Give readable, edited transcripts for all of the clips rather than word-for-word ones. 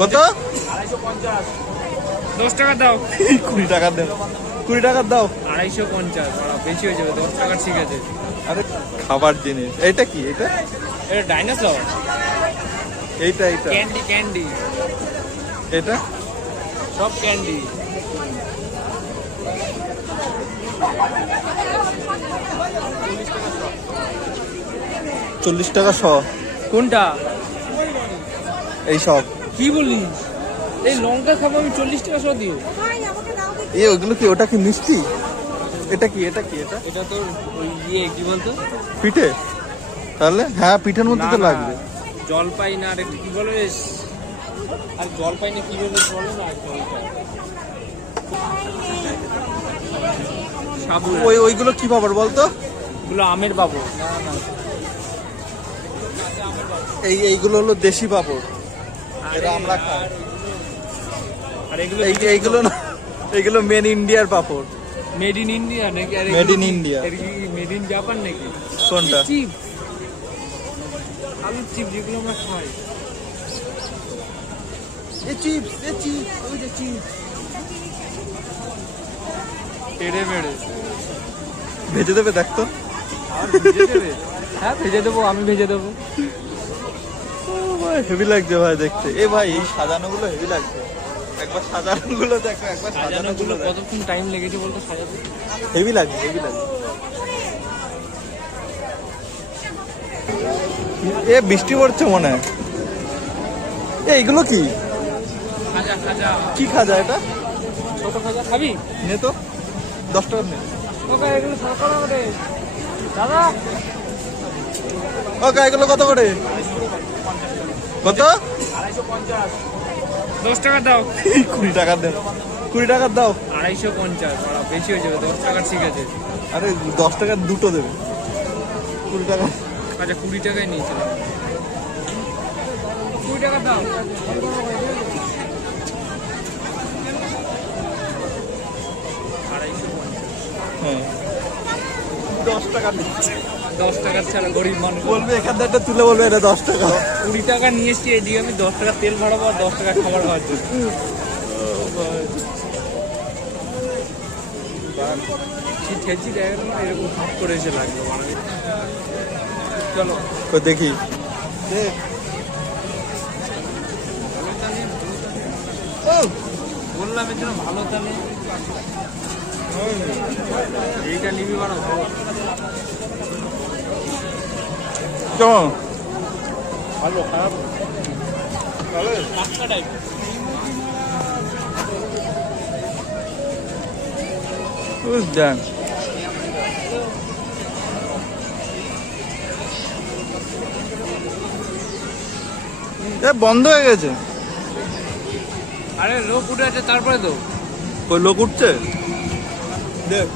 কত? 10 টাকা দাও। 20 টাকা দাও, 20 টাকা দাও। 250 বেশি হয়ে যাবে, 10 টাকা ঠিক আছে। আরে খাবার জিনিস। এটা কি? এটা এটা ডাইনোসর। এইটা ক্যান্ডি ক্যান্ডি, এটা সব ক্যান্ডি। $40 টাকা শ। কোনটা? এই সব কি বলিস? এই লঙ্কা খাবো আমি 40 টাকা শো দিয়ে? ওইগুলো কি? ওটা কি মিষ্টি? এটা কি? এটা তোর ওই কি বলতো, পিঠে? তাহলে হ্যাঁ, পিঠের মধ্যে তো লাগবে। জলপাই না, আর একটু কি বলে বেশ, আর জলপাই না কি বলে বলো না, সাবু। ওইগুলো কি পাবো বলতো? এগুলো আমের পাবো। এইগুলো হলো দেশি পাপড়, এটা আমরা খাই। আর এইগুলো না, এইগুলো মেন ইন্ডিয়ার পাপড়। মেড ইন ইন্ডিয়া নাকি? Made in India. Made in Japan নাকি? কোনটা? চিপ, আলুর চিপ যেগুলো আমরা খাই। চিপস, ওই যে চিপ টেড়ে মেড়ে ভেজে দেবে, দেখতো। আর ভেজে দেবে? হ্যাঁ ভেজে দেবো, আমি ভেজে দেবো। হেভি লাগছে ভাই দেখতে। ভাই এই সাজানোগুলো হেভি লাগছে। একবার সাজানোগুলো দেখো, একবার সাজানোগুলো দেখো। কতক্ষণ টাইম লেগেছে বলতো সাজাতে? হেভি লাগছে, হেভি লাগছে। বৃষ্টি পড়ছে মনে হয়। এইগুলো কি? খাজা খাজা। কি খাজা এটা? ছোট খাজা খাবি? নে তো, 10 টাকা নে। ওকে এগুলো সরকার ওঠে দাদা। ওকে এগুলো কত করে? কত? 10 টাকা দাও। 20 টাকা দাও, 20 টাকা দাও। 250 বেশি হয়ে যাবে, 10 টাকা ঠিক আছে। আরে 10 টাকার দুটো দেবে। 20 টাকা। আচ্ছা 20 টাকায় নিয়েছিলাম। 20 টাকা দাও। হ্যাঁ, 10 টাকা দিচ্ছে। 10 টাকা ছাড়া গরিব মানুষ বলবে এখান থেকে তুলে, বলবে এটা 10 টাকা। 20 টাকা নিয়ে এসছি, এদিকে আমি 10 টাকা তেল ভরাবো আর 10 টাকা খাবার খাওয়ার জন্য। ঠেলছি দেখো না, এরকম ভাব করে এসে লাগলো। চলো দেখি। বললাম এর জন্য ভালো, তাহলে এইটা নিবি বারো। কেমন? ভালো, খারাপ টাটকা টাইপ। দেন বন্ধ হয়ে গেছে। আরে লোক উঠে আছে, তারপরে তো ওই লোক উঠছে। দেখ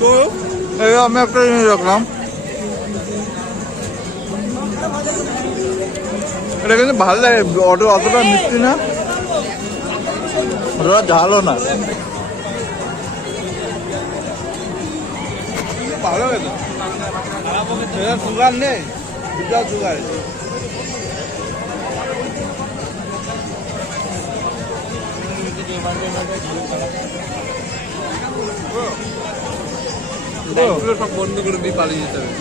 তো আমি একটা জিনিস রাখলাম, এটা কিন্তু ভালো লাগে। অতটা মিষ্টি না, অতটা ঝালও না, ভালো লাগে। সুগার নেই, বিশাল সুগার। সব বন্ধ করে দিয়ে পালিয়ে যেতে হবে।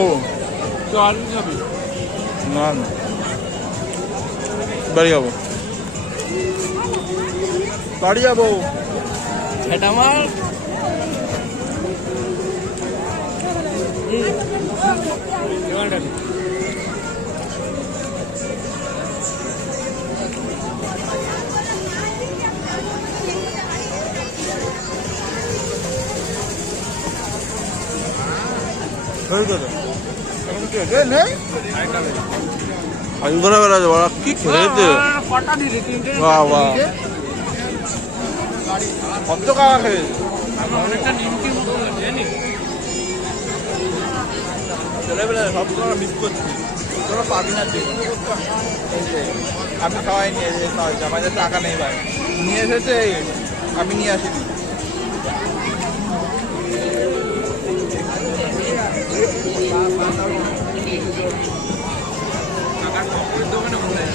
ও তো আর খাবি না, না বাড়ি যাবো, বাড়ি যাবো। এটা আমার কি খেয়েছে? বাহ বাহ, কত টাকা খেয়েছে? অনেকটা নিমকির মতো জানি। ছেলেবেলা সব তোমরা মিস করছি, তোরা পাবি না। আমি খাওয়াই নিয়ে আমাদের টাকা নেই ভাই, নিয়ে এসেছে আমি নিয়ে আসিনি। কাকার পাপড়ের দোকানে মনে হয়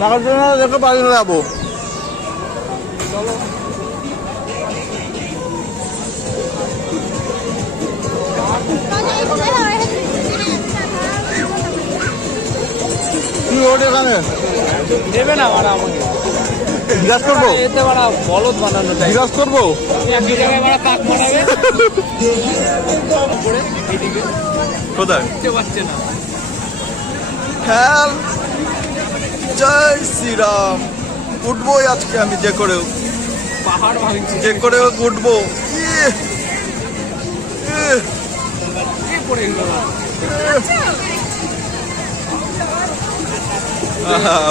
নাগার্জুনা দেখে বাড়ি যাবো। চলো কি ওটা এখানে দেবে না বাড়া আমাকে জিজ্ঞাসা করবো, এতে বাড়া বলদ বানানো চাই জিজ্ঞাসা করবো এক জায়গায় বাড়া কাক মারাবে পরে এইদিকে কোথায় উঠতে পারছে না হ্যাঁ জয় শ্রীরাম। উঠবোই আজকে আমি যে করেও, পাহাড় ভাঙছে যে করেও উঠবো। কে পড়ে গেল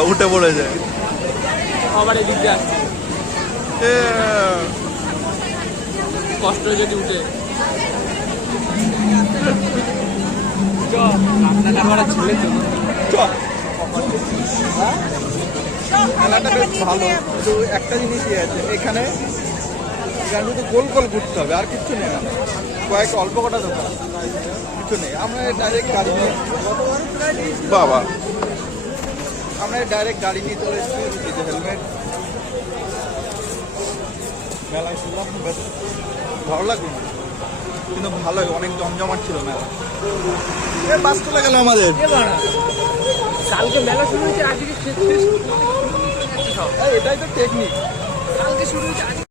উঠে পড়ে যায়। আবার এদিক দিয়ে আসছে কষ্ট হয়ে যদি উঠে আপনার আমার ছেলে তো খেলাটা বেশ ভালো, কিন্তু একটা জিনিসই আছে এখানে, এখানে শুধু গোল গোল ঘুরতে হবে, আর কিচ্ছু নেই। কয়েকটা অল্প কটা দোকান, কিছু নেই। আমরা ডাইরেক্ট গাড়ি নিয়ে, বাবা আমরা ডাইরেক্ট গাড়ি নিয়ে চলে এসেছি। হেলমেট মেলায় ছিলাম, বেশ ভালো লাগলো না, কিন্তু ভালোই, অনেক জমজমাট ছিল মেলা। বাস চলে গেল আমাদের। কালকে মেলা শুরু হয়েছে আজকে শেষ এটাই তো টেকনিক। কালকে শুরু হয়েছে আজকে